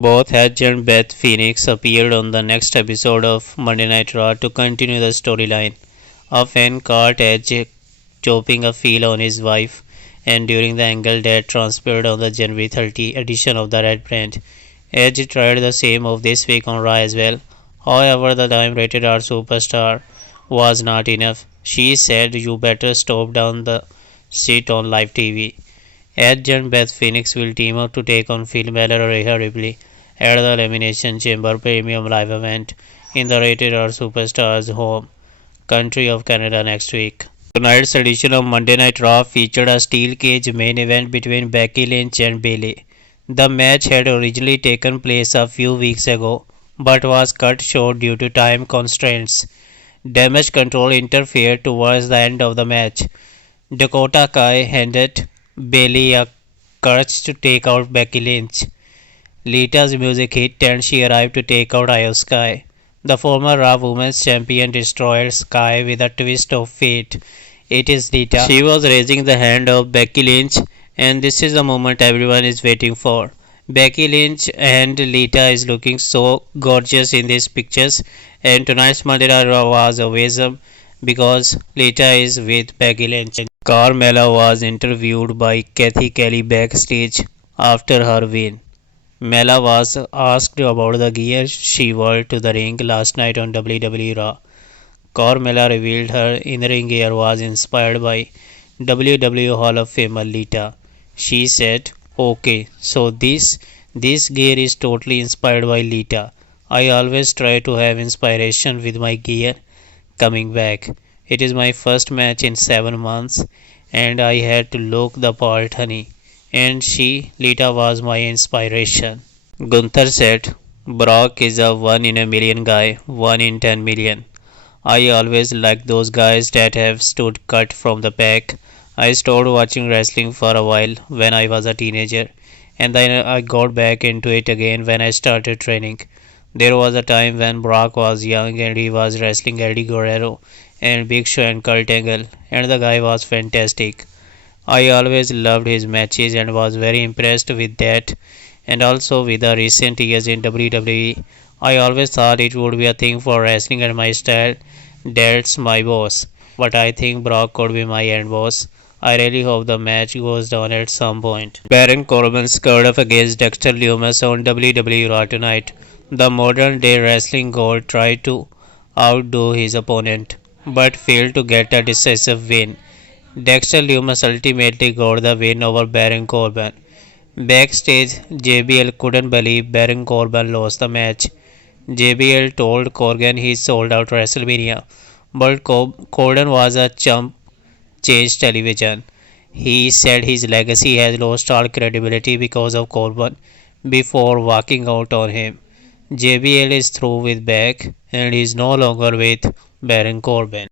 Both Edge and Beth Phoenix appeared on the next episode of Monday Night Raw to continue the storyline. A fan caught Edge chopping a feel on his wife, and during the angle that transpired on the January 30 edition of the Red Brand. Edge tried the same move this week on Raw as well. However, the time rated R superstar was not enough. She said, "You better stop down the shit on live TV." Edge and Beth Phoenix will team up to take on Finn Balor or Rhea Ripley at the Elimination Chamber Premium Live event in the Rated R Superstars home country of Canada next week. Tonight's edition of Monday Night Raw featured a steel cage main event between Becky Lynch and Bayley. The match had originally taken place a few weeks ago but was cut short due to time constraints. Damage control interfered towards the end of the match. Dakota Kai handed Bayley a crutch to take out Becky Lynch. Lita's music hit and she arrived to take out Io Sky. The former Raw Women's Champion destroyed Sky with a twist of fate. It is Lita. She was raising the hand of Becky Lynch, and this is the moment everyone is waiting for. Becky Lynch and Lita is looking so gorgeous in these pictures, and tonight's Monday Night Raw was awesome because Lita is with Becky Lynch. Carmella was interviewed by Kathy Kelly backstage after her win. Mela was asked about the gear she wore to the ring last night on WWE Raw. Carmella revealed her in-ring gear was inspired by WWE Hall of Famer Lita. She said, "Okay, so this gear is totally inspired by Lita. I always try to have inspiration with my gear coming back. It is my first match in 7 months and I had to look the part, honey. And Lita was my inspiration." Gunther said, "Brock is a 1 in a million guy, 1 in 10 million. I always liked those guys that have stood cut from the pack. I stopped watching wrestling for a while when I was a teenager, and then I got back into it again when I started training. There was a time when Brock was young and he was wrestling Eddie Guerrero and Big Show and Kurt Angle, and the guy was fantastic. I always loved his matches and was very impressed with that, and also with the recent years in WWE. I always thought it would be a thing for wrestling and my style. That's my boss. But I think Brock could be my end boss. I really hope the match goes down at some point." Baron Corbin squared up against Dexter Lumis on WWE Raw tonight. The modern day wrestling god tried to outdo his opponent, but failed to get a decisive win. Dexter Lumis ultimately got the win over Baron Corbin. Backstage, JBL couldn't believe Baron Corbin lost the match. JBL told Corgan he sold out WrestleMania, but Corbin was a chump, changed television. He said his legacy has lost all credibility because of Corbin before walking out on him. JBL is through with Beck and is no longer with Baron Corbin.